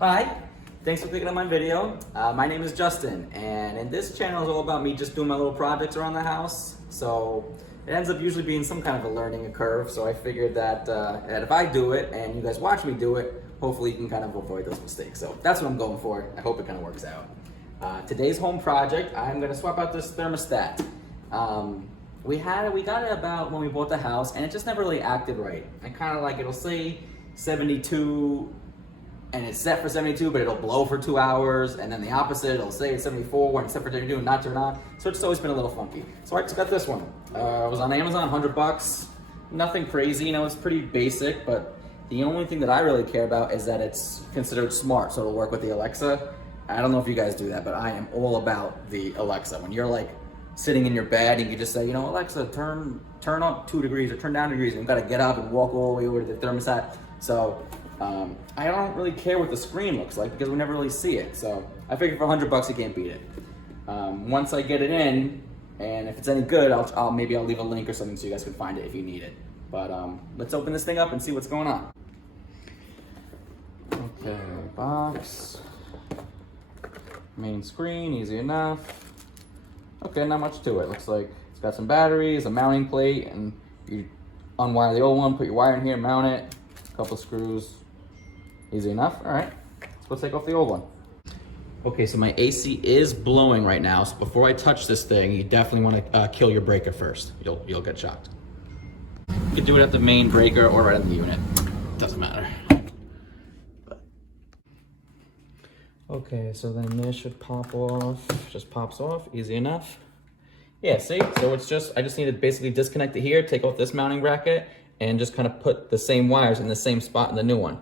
Hi, thanks for clicking on my video. My name is Justin, and in this channel is all about me just doing my little projects around the house. So it ends up usually being some kind of a learning curve. So I figured that if I do it and you guys watch me do it, hopefully you can kind of avoid those mistakes. So that's what I'm going for. I hope it kind of works out. Today's home project, I'm going to swap out this thermostat. We got it about when we bought the house, and it just never really acted right. I kind of like, it'll say 72 and it's set for 72, but it'll blow for 2 hours, and then the opposite, it'll say it's 74 when it's set for 72 and not turn on. So it's always been a little funky. So I just got this one. It was on Amazon, $100. Nothing crazy, you know, it's pretty basic, but the only thing that I really care about is that it's considered smart, so it'll work with the Alexa. I don't know if you guys do that, but I am all about the Alexa. When you're like sitting in your bed and you just say, you know, Alexa, turn up 2 degrees or turn down degrees, and you've got to get up and walk all the way over to the thermostat. So I don't really care what the screen looks like because we never really see it. So I figured for $100 you can't beat it. Once I get it in, and if it's any good, maybe I'll leave a link or something so you guys can find it if you need it. But let's open this thing up and see what's going on. Okay, box. Main screen, easy enough. Okay, not much to it. Looks like it's got some batteries, a mounting plate, and you unwire the old one, put your wire in here, mount it, a couple screws. Easy enough. All right, let's go take off the old one. Okay, so my AC is blowing right now, so before I touch this thing, you definitely want to kill your breaker first. You'll get shocked. You can do it at the main breaker or right in the unit. Doesn't matter. Okay, so then this should pop off. Just pops off, easy enough. Yeah, see? So I just need to basically disconnect it here, take off this mounting bracket, and just kind of put the same wires in the same spot in the new one.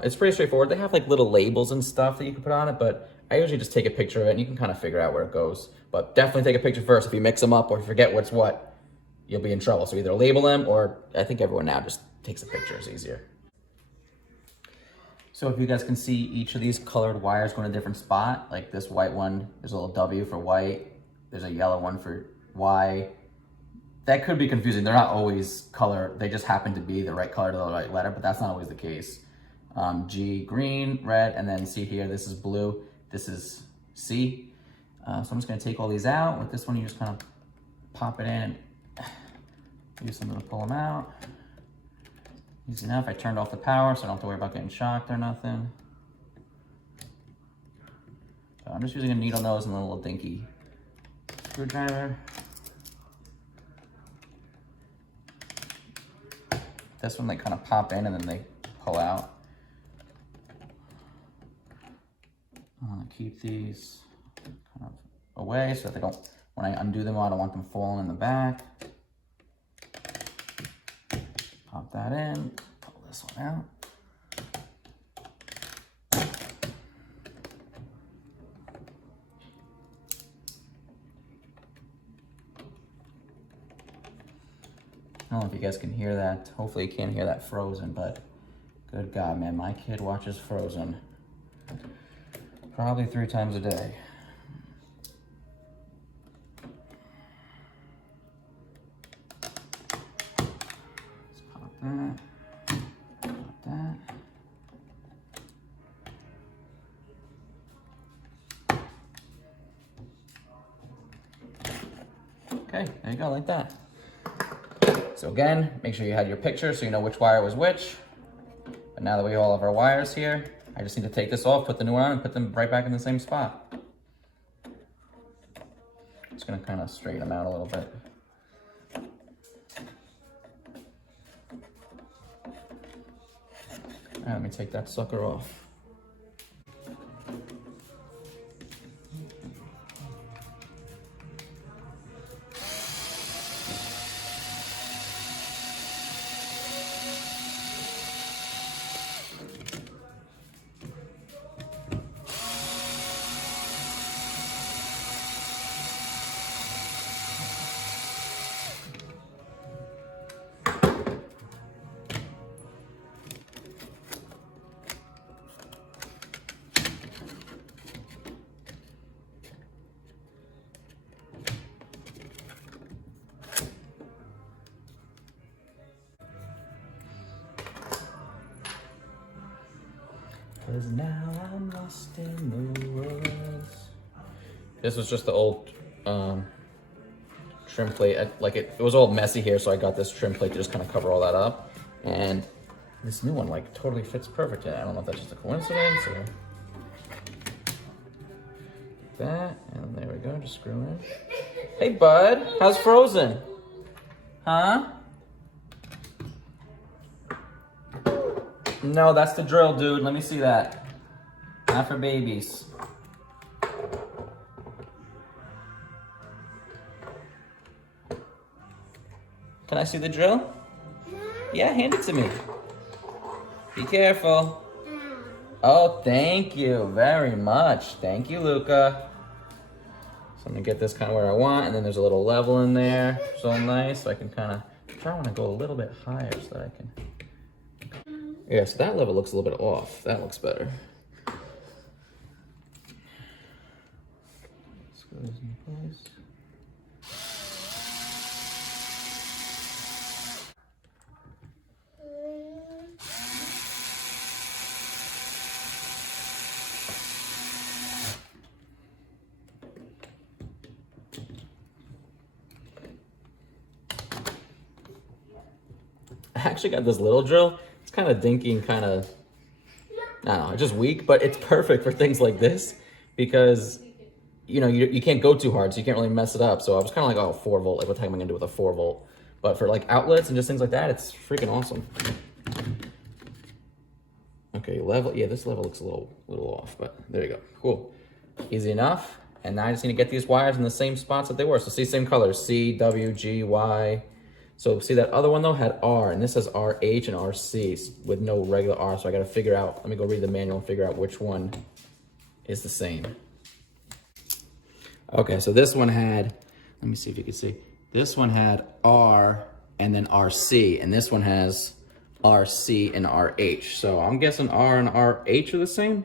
It's pretty straightforward. They have like little labels and stuff that you can put on it, but I usually just take a picture of it and you can kind of figure out where it goes. But definitely take a picture first. If you mix them up or forget what's what, you'll be in trouble. So either label them, or I think everyone now just takes a picture, it's easier. So if you guys can see, each of these colored wires go in a different spot. Like this white one, there's a little W for white. There's a yellow one for Y. That could be confusing. They're not always color. They just happen to be the right color to the right letter, but that's not always the case. G, green, red, and then see here, this is blue. This is C. So I'm just gonna take all these out. With this one, you just kind of pop it in and use something to pull them out. Easy enough. I turned off the power, so I don't have to worry about getting shocked or nothing. So I'm just using a needle nose and a little dinky screwdriver. This one, they kind of pop in and then they pull out. I want to keep these kind of away so that they don't, when I undo them, I don't want them falling in the back. Pop that in, pull this one out. I don't know if you guys can hear that. Hopefully you can't hear that Frozen, but good God, man, my kid watches Frozen probably 3 times a day. Let's pop that, pop that. Okay, there you go, like that. So again, make sure you had your picture so you know which wire was which. But now that we all have our wires here, I just need to take this off, put the new one on, and put them right back in the same spot. Just gonna kind of straighten them out a little bit. All right, let me take that sucker off. 'Cause now I'm lost in the woods. This was just the old trim plate. It was all messy here, so I got this trim plate to just kind of cover all that up. And this new one like totally fits perfect in it. I don't know if that's just a coincidence or that. And there we go, just screw in. Hey bud, how's Frozen? Huh? No, that's the drill, dude. Let me see that. Not for babies. Can I see the drill? Yeah, hand it to me. Be careful. Oh, thank you very much. Thank you, Luca. So I'm gonna get this kind of where I want, and then there's a little level in there. So nice, so I can kind of try to go a little bit higher so that I can. Yeah, so that level looks a little bit off. That looks better. Screw this in place. I actually got this little drill. It's kind of dinky and kind of, I don't know, just weak, but it's perfect for things like this because, you know, you can't go too hard, so you can't really mess it up. So I was kind of like, oh, 4 volt, like what the heck am I gonna do with a 4 volt? But for like outlets and just things like that, it's freaking awesome. Okay, level, yeah, this level looks a little off, but there you go, cool. Easy enough. And now I just need to get these wires in the same spots that they were. So see, same colors, C, W, G, Y. So see that other one though had R, and this has RH and RC with no regular R. So I got to figure out, let me go read the manual and figure out which one is the same. Okay, so this one had, let me see if you can see. This one had R and then RC, and this one has RC and RH. So I'm guessing R and RH are the same,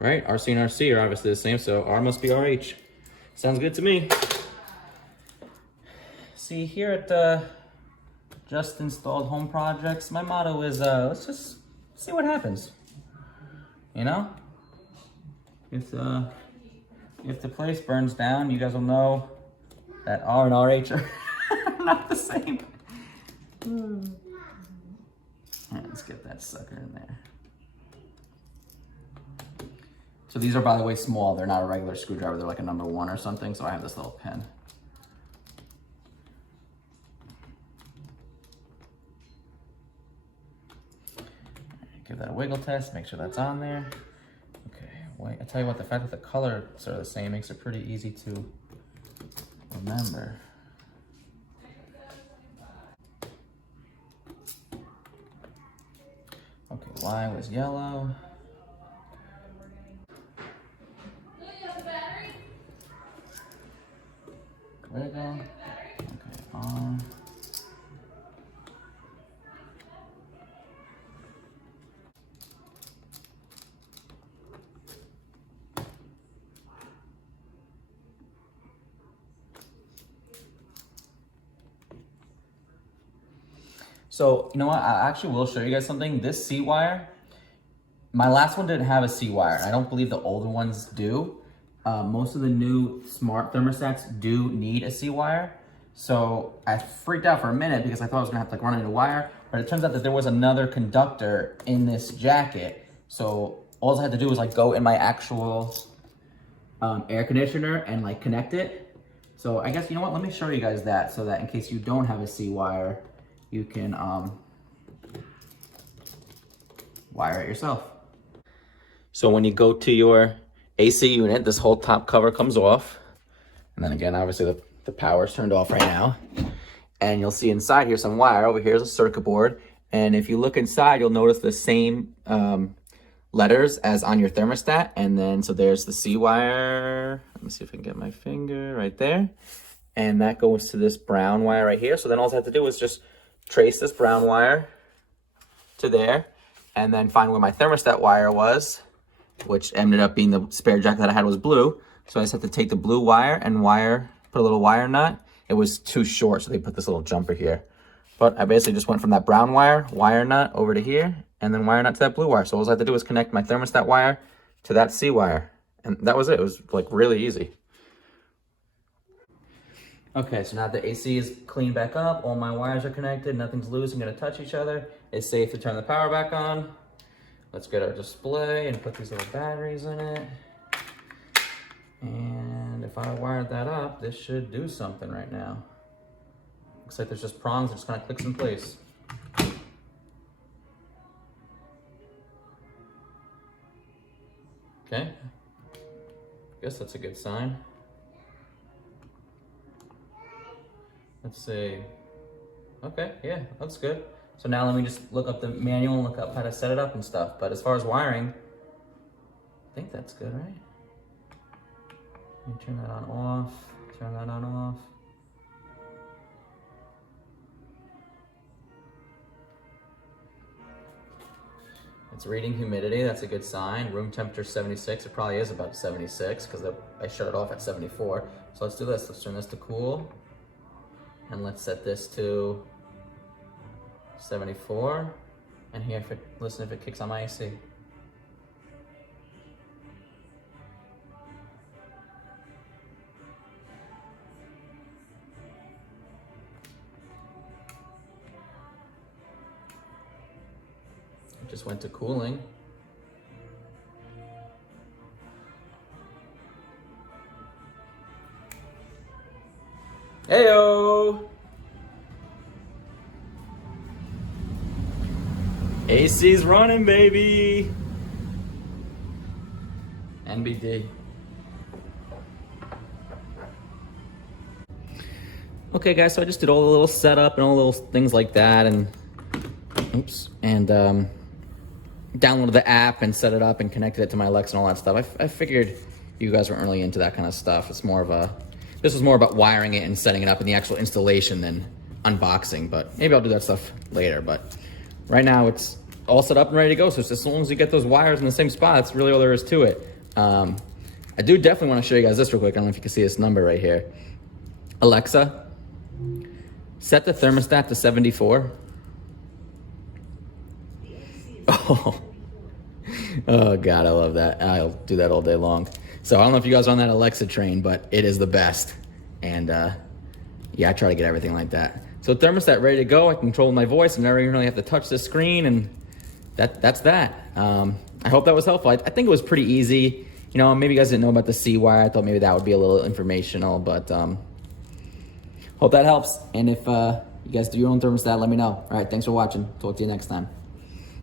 right? RC and RC are obviously the same, so R must be RH. Sounds good to me. See, here at Just Installed Home Projects, my motto is, let's just see what happens. You know? If the place burns down, you guys will know that R and RH are not the same. All right, let's get that sucker in there. So these are, by the way, small. They're not a regular screwdriver. They're like a number 1 or something. So I have this little pen. Give that a wiggle test, make sure that's on there. Okay, wait, I tell you what, the fact that the colors are the same makes it pretty easy to remember. Okay, Y was yellow. Wiggle. Okay, on. So, you know what, I actually will show you guys something. This C wire, my last one didn't have a C wire. I don't believe the older ones do. Most of the new smart thermostats do need a C wire. So I freaked out for a minute because I thought I was gonna have to like run into a wire, but it turns out that there was another conductor in this jacket. So all I had to do was like go in my actual air conditioner and like connect it. So I guess, you know what, let me show you guys that so that in case you don't have a C wire, you can wire it yourself. So when you go to your AC unit, this whole top cover comes off. And then again, obviously the power is turned off right now. And you'll see inside here some wire. Over here is a circuit board. And if you look inside, you'll notice the same letters as on your thermostat. And then, so there's the C wire. Let me see if I can get my finger right there. And that goes to this brown wire right here. So then all I have to do is just trace this brown wire to there and then find where my thermostat wire was, which ended up being the spare jacket that I had was blue. So I just have to take the blue wire and put a little wire nut. It was too short, so they put this little jumper here. But I basically just went from that brown wire nut over to here, and then wire nut to that blue wire. So all I had to do was connect my thermostat wire to that C wire. And that was it. It was like really easy. Okay, so now the AC is cleaned back up. All my wires are connected. Nothing's loose and gonna touch each other. It's safe to turn the power back on. Let's get our display and put these little batteries in it. And if I wired that up, this should do something right now. Looks like there's just prongs that just kind of clicks in place. Okay, guess that's a good sign. Let's see. Okay, yeah, that's good. So now let me just look up the manual and look up how to set it up and stuff. But as far as wiring, I think that's good, right? Let me turn that on off, turn that on off. It's reading humidity, that's a good sign. Room temperature 76, it probably is about 76 because I shut it off at 74. So let's do this, let's turn this to cool. And let's set this to 74. And here, listen if it kicks on my AC. It just went to cooling. Heyo! AC's running, baby! NBD. Okay guys, so I just did all the little setup and all the little things like that, and downloaded the app and set it up and connected it to my Alexa and all that stuff. I figured you guys weren't really into that kind of stuff. It's more of this was more about wiring it and setting it up and the actual installation than unboxing, but maybe I'll do that stuff later. But right now it's all set up and ready to go. So it's as long as you get those wires in the same spot, that's really all there is to it. I do definitely want to show you guys this real quick. I don't know if you can see this number right here. Alexa, set the thermostat to 74. Oh God, I love that. I'll do that all day long. So I don't know if you guys are on that Alexa train, but it is the best. And yeah, I try to get everything like that. So thermostat ready to go. I control my voice and never even really have to touch the screen, and that's that. I hope that was helpful. I think it was pretty easy. You know, maybe you guys didn't know about the C wire. I thought maybe that would be a little informational, but hope that helps. And if you guys do your own thermostat, let me know. All right, thanks for watching. Talk to you next time.